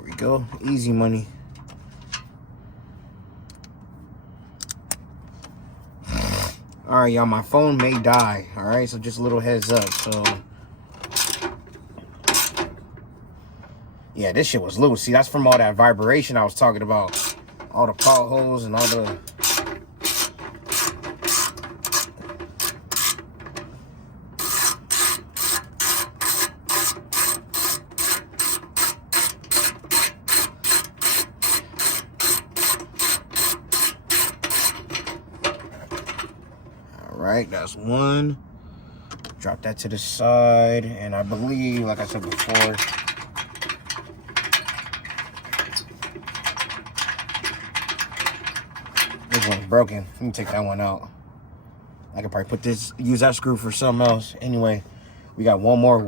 There we go. Easy money. Alright, y'all, my phone may die. Alright, so just a little heads up. So, yeah, this shit was loose. See, that's from all that vibration I was talking about. All the potholes and all the... Alright, that's one. Drop that to the side. And I believe, like I said before, this one's broken. Let me take that one out. I could probably use that screw for something else. Anyway, we got one more